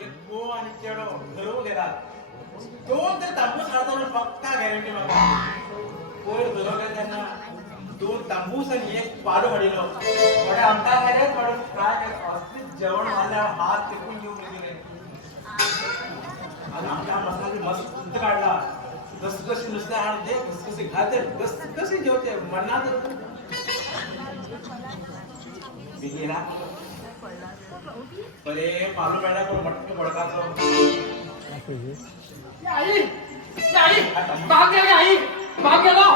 एक गो आणि चेडो धरून घेतात दोन तर तांबूस हाडता पक्का गॅरंटी म्हाका पयर धरवले तेन्ना दोन तांबूस आणि एक पाडो हाडिलो थोडे आमकां गेले थोडे फ्राय केले असलीच जेवण मारल्यार हात तेकून घेऊन गेले आणि आमकां मसाला मस्त काढला कसकशी नुसते हाडते कसकशी घालते कसकशी जेवते मनात बिगेला बरे पालो पेड्या करून मटके पडकाचो आई आई भाग गेला आई भाग गेलो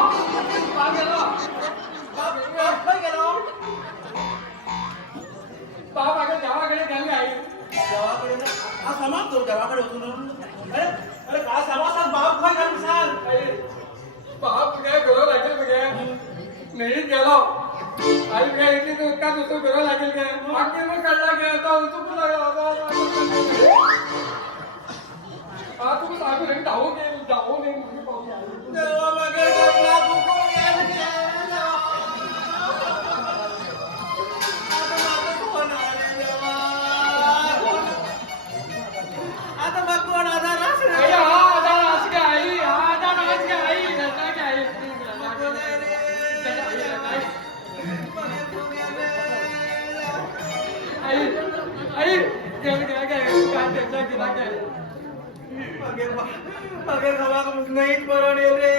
खंय गेलो बाप अगं देवाकडे गेले आई देवाकडे हा समाज करू देवाकडे वचून अरे अरे काय समाजात बाप खंय गेलो सांग बाप काय घरो लागेल बघे नाही गेलो आई काय इतकी तू का तू घरो लागेल काय बाकी मग काढला गेला तर तू लागला हा तू सांगू रे धावून ये देवा मगे डोकला दुखो गेल गे आता मग कोण आधार आई हा आधार आज काय आई हा आधार आज काय आई घरला काय आई आई काय त्याचा गेला काय मगे घरात नाही बरोबर येईल रे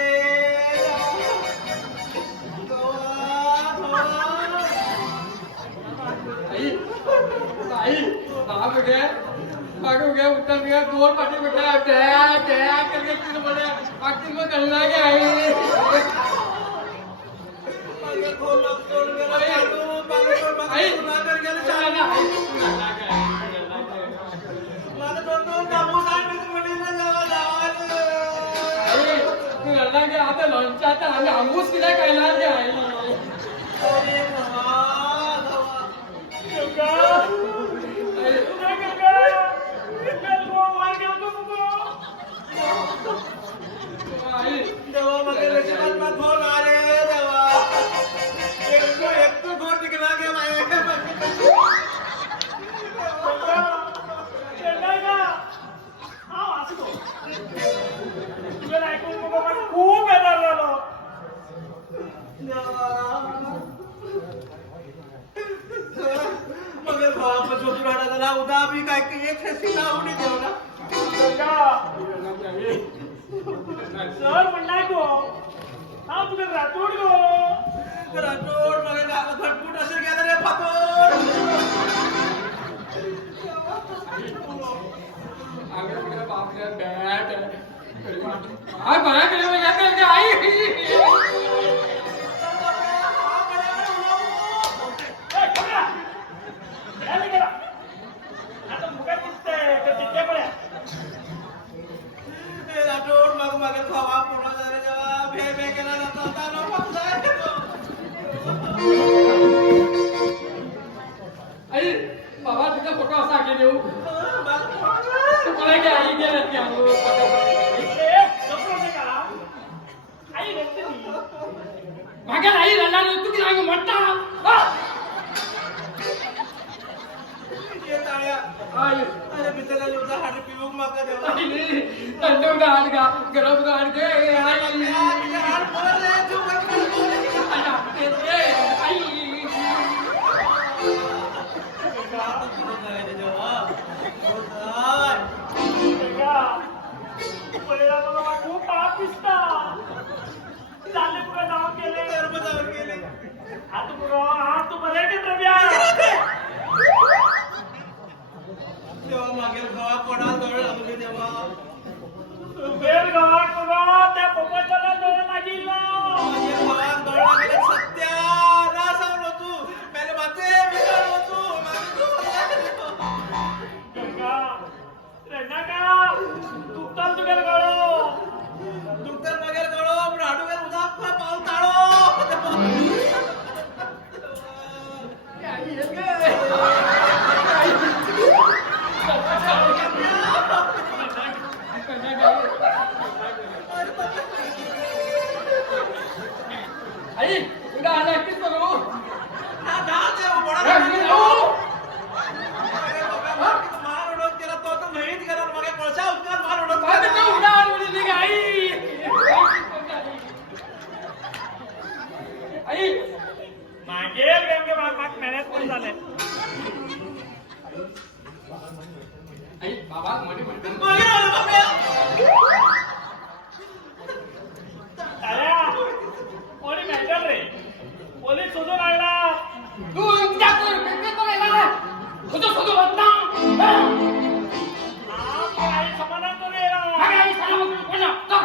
आई आई बाप गे मागो गे उत्तर दिया दोन पाठी बेटा त्या करके तीन बोले बाकी में करना के आई मगे खोल तोड़ गेला आई नागर गेला चला आई मला दोन कामो सांग मी आई तू लढला के आता लंचात आम्ही आंबूस किती खायला के आई अरे देवा मगे रजनीकांत मत बोल अरे देवा एक तो गोर दिखला के माये खूप बेजार झालो मगे बाप झोपी झाला उदा मी काय एक खेसी लावणी देऊ ना सर म्हणलाय गो हा तुझं रातोड गो राठोड मगे गाव खटपूट असे गेलं रे फाटोड आगे बापरे बॅट आई बना के ले जाते आई राठोड मग मगे खावा पुन्हा जरा जेव्हा भे भे केला जाता ना आई बाबा तुझा फोटो असा के देऊ तुम्हाला काय आई गेले की आलो मागे आई रडला तू की सांगू म्हणता ये ताळ्या आई अरे बिचारा लोटा हाड पिऊक माका देवा तंडू गाड गा गरम गाड गे आई हाड बोल रे तू आई मागेल गावा कोणा दळ लागले देवा बेल गावात बघा त्या पोपटाला दोन लागील मागेल गावा दळ लागले सत्या ना सांगलो तू पहिले माते बिचारलो तू गंगा रडना का तुटल तुगेल गळो तुमतर मागेल गळो पण हाडू गेल उदा पाऊल ताळो काही हे गे सुरू झाले आई बाबा मोठी मोठी अरे कोणी मॅटर रे पोलीस शोधून आणला तू जाकर पेपर बघायला तुझं शोधू होत ना आई समाधान करू ये अरे आई साला मग कोणा का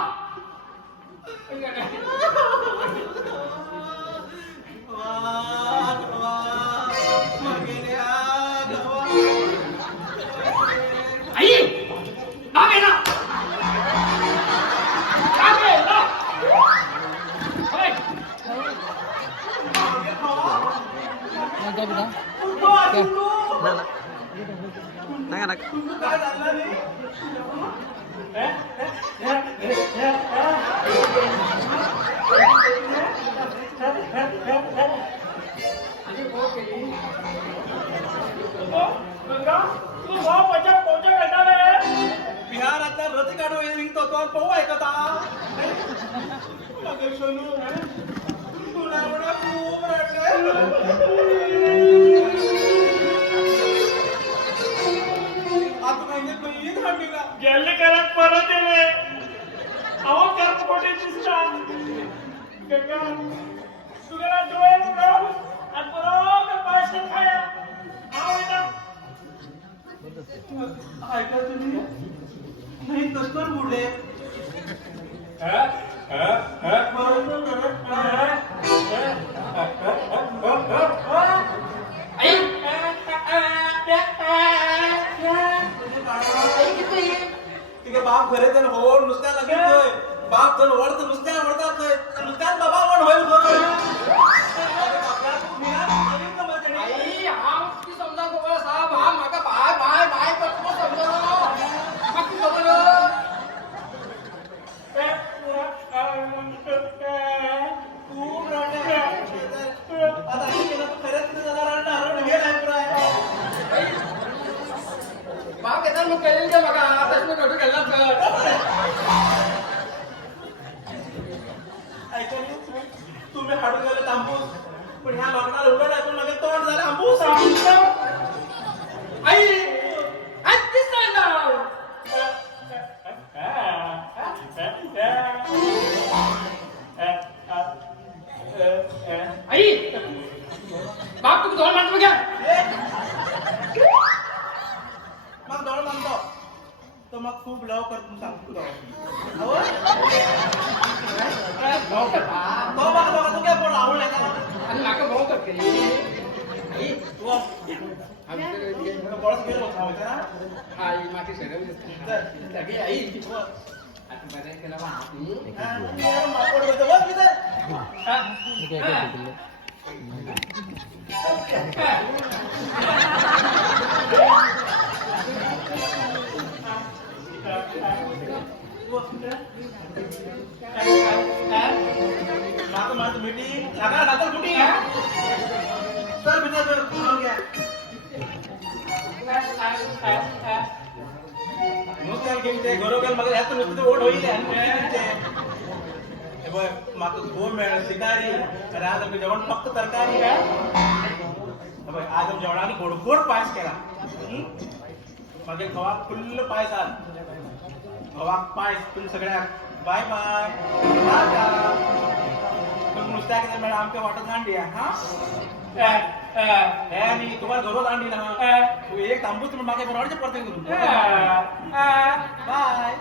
आई बाबे ना बाबे ना बिहारातला रथ काढू निघतो तो पाहू ऐकता सोनू तुला एवढं खूप आता म्हणजे पहिली थांबली का गेले करत परत येले अहो कर खोटे दिसता तुला डोळे उघड आणि बरोबर पैसे खाया ऐका तुम्ही नाही कसं बुडले बाप घरे जण हो नुसत्या लागेल बाप जण वळत नुसत्या वळतात नुसत्याच बाबा वळ होईल आई हा की समजा गोवा साहेब हा माका बाय बाय बाय करतो समजा बाकी खबर खूप आता खरंच बाप येतात मग केलेलं ते बघा आताच मी नोटू केला तर तुम्ही हाडून गेले तांबूस पण ह्या लग्नाला उघड ऐकून लगे तोंड झालं आंबूस आई आज दिसतोय ना आई बाप तुम्ही दोन माणसं बघा मग डोळ म्हणतो तो मग खूप लव करतो सांगतो तो बघा बघा तू काय बोल आवडला का आणि नाका भाऊ करते आई तू बळच गेलो होता ना आई माती सगळं सगळी आई आता बरं केला बा माकोड बोलतो बस मी तर माझं मीटिंग लागा दाखल कुठे चल बिचार घ्या नुसत्या गेमचे घरोघर मग ह्यात नुसतं ओढ होईल मागं गोम मिळालं शिकारी अरे आज आम्ही जेवण फक्त तरकारी आज आम्ही जेवणाने गोड गोड पायस केला मागे गव्हात फुल्ल पायस आला गव्हात पायस फुल सगळ्या बाय बाय नुसत्या मॅडम आमच्या वाटत आणली हा मी तुम्हाला घरोच आणली ना तू एक तांबूच मागे बरोबर पडते बाय